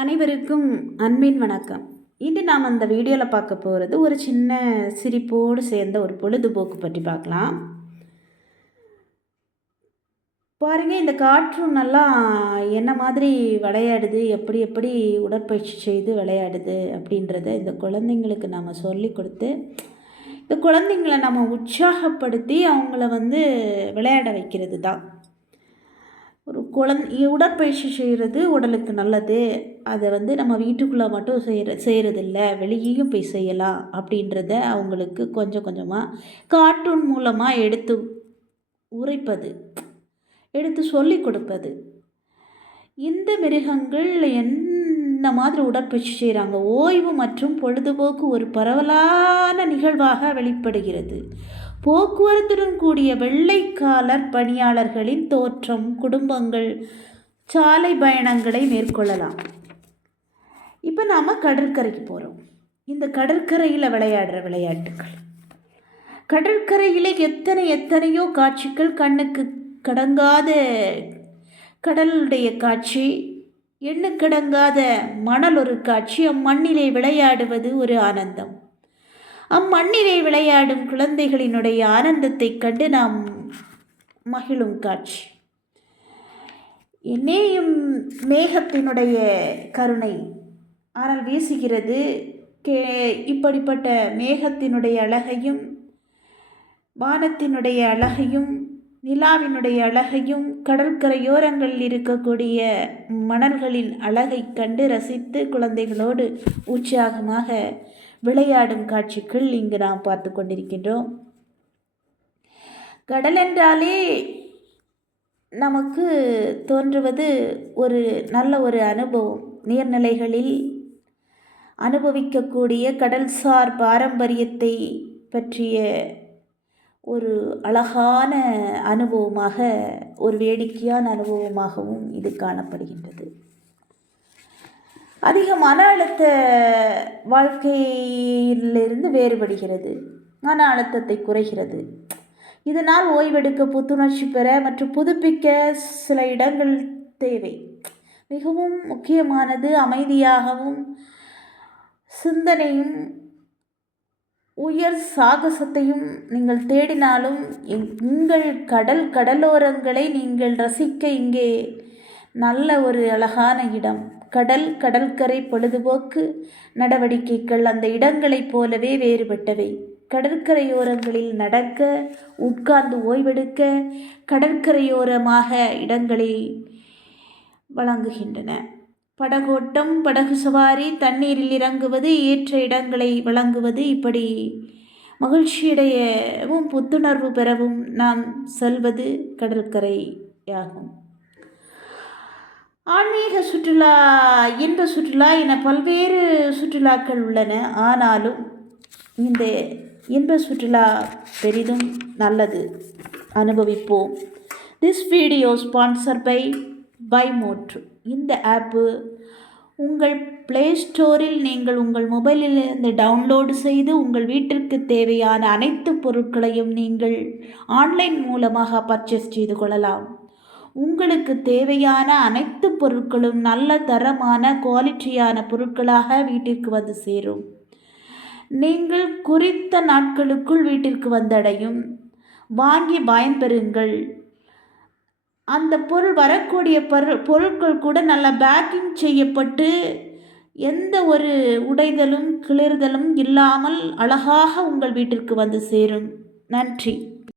அனைவருக்கும் அன்பின் வணக்கம். இன்று நாம் அந்த வீடியோவில் பார்க்க போகிறது ஒரு சின்ன சிரிப்போடு சேர்ந்த ஒரு பொழுதுபோக்கு பற்றி பார்க்கலாம். பாருங்கள், இந்த காற்றும் நல்லா என்ன மாதிரி விளையாடுது, எப்படி எப்படி உடற்பயிற்சி செய்து விளையாடுது அப்படின்றத இந்த குழந்தைங்களுக்கு நம்ம சொல்லி கொடுத்து, இந்த குழந்தைங்களை நம்ம உற்சாகப்படுத்தி அவங்கள விளையாட வைக்கிறது தான். ஒரு உடற்பயிற்சி செய்கிறது உடலுக்கு நல்லது. அதை நம்ம வீட்டுக்குள்ளே மட்டும் செய்கிறதில்ல, வெளியேயும் போய் செய்யலாம் அப்படின்றத அவங்களுக்கு கொஞ்சம் கொஞ்சமாக கார்ட்டூன் மூலமாக எடுத்து உரைப்பது, எடுத்து சொல்லி கொடுப்பது. இந்த மிருகங்கள் என்ன மாதிரி உடற்பயிற்சி செய்கிறாங்க, ஓய்வு மற்றும் பொழுதுபோக்கு ஒரு பரவலான நிகழ்வாக வெளிப்படுகிறது. போக்குவரத்துடன் கூடிய வெள்ளைக்காலர் பணியாளர்களின் தோற்றம், குடும்பங்கள் சாலை பயணங்களை மேற்கொள்ளலாம். இப்போ நாம் கடற்கரைக்கு போகிறோம். இந்த கடற்கரையில் விளையாடுற விளையாட்டுக்கள், கடற்கரையில் எத்தனையோ காட்சிகள், கண்ணுக்கு கடங்காத கடலுடைய காட்சி, எண்ணுக்கடங்காத மணல் ஒரு காட்சி. அம்மண்ணிலே விளையாடுவது ஒரு ஆனந்தம். அம்மண்ணிலே விளையாடும் குழந்தைகளினுடைய ஆனந்தத்தை கண்டு நாம் மகிழும் காட்சி. என்னேயும் மேகத்தினுடைய கருணை ஆனால் வீசுகிறது. இப்படிப்பட்ட மேகத்தினுடைய அழகையும், வானத்தினுடைய அழகையும், நிலாவினுடைய அழகையும், கடற்கரையோரங்களில் இருக்கக்கூடிய மணல்களின் அழகை கண்டு ரசித்து குழந்தைகளோடு உற்சாகமாக விளையாடும் காட்சிகள் இங்கு நாம் பார்த்து கொண்டிருக்கின்றோம். கடல் என்றாலே நமக்கு தோன்றுவது ஒரு நல்ல ஒரு அனுபவம். நீர்நிலைகளில் அனுபவிக்கக்கூடிய கடல்சார் பாரம்பரியத்தை பற்றிய ஒரு அழகான அனுபவமாக, ஒரு வேடிக்கையான அனுபவமாகவும் இது காணப்படுகின்றது. அதிக மன அழுத்த வாழ்க்கையிலிருந்து வேறுபடுகிறது, மன அழுத்தத்தை குறைகிறது. இதனால் ஓய்வெடுக்க, புத்துணர்ச்சி பெற மற்றும் புதுப்பிக்க சில இடங்கள் தேவை. மிகவும் முக்கியமானது அமைதியாகவும் சிந்தனையும் உயர் சாகசத்தையும் நீங்கள் தேடினாலும் உங்கள் கடலோரங்களை நீங்கள் ரசிக்க இங்கே நல்ல ஒரு அழகான இடம். கடற்கரை பொழுதுபோக்கு நடவடிக்கைகள் அந்த இடங்களைப் போலவே வேறுபட்டவை. கடற்கரையோரங்களில் நடக்க, உட்கார்ந்து ஓய்வெடுக்க கடற்கரையோரமாக இடங்களை வழங்குகின்றன. படகோட்டம், படகு சவாரி, தண்ணீரில் இறங்குவது, ஏற்ற இடங்களை வழங்குவது, இப்படி மகிழ்ச்சியடையவும் புத்துணர்வு பெறவும் நாம் செல்வது கடற்கரையாகும். ஆன்மீக சுற்றுலா, இன்ப சுற்றுலா என பல்வேறு சுற்றுலாக்கள் உள்ளன. ஆனாலும் இந்த இன்ப சுற்றுலா பெரிதும் நல்லது. அனுபவிப்போம். திஸ் வீடியோ ஸ்பான்சர் பை மோட்ரு. இந்த ஆப்பு உங்கள் ப்ளே ஸ்டோரில் நீங்கள் உங்கள் மொபைலிலிருந்து டவுன்லோடு செய்து உங்கள் வீட்டிற்கு தேவையான அனைத்து பொருட்களையும் நீங்கள் ஆன்லைன் மூலமாக பர்ச்சேஸ் செய்து கொள்ளலாம். உங்களுக்கு தேவையான அனைத்து பொருட்களும் நல்ல தரமான குவாலிட்டியான பொருட்களாக வீட்டிற்கு வந்து சேரும். நீங்கள் குறித்த நாட்களுக்குள் வீட்டிற்கு வந்தடையும். வாங்கி பயன்பெறுங்கள். அந்த வரக்கூடிய பொருட்கள் கூட நல்ல பேக்கிங் செய்யப்பட்டு எந்த ஒரு உடைதலும் கிளறுதலும் இல்லாமல் அழகாக உங்கள் வீட்டிற்கு வந்து சேரும். நன்றி.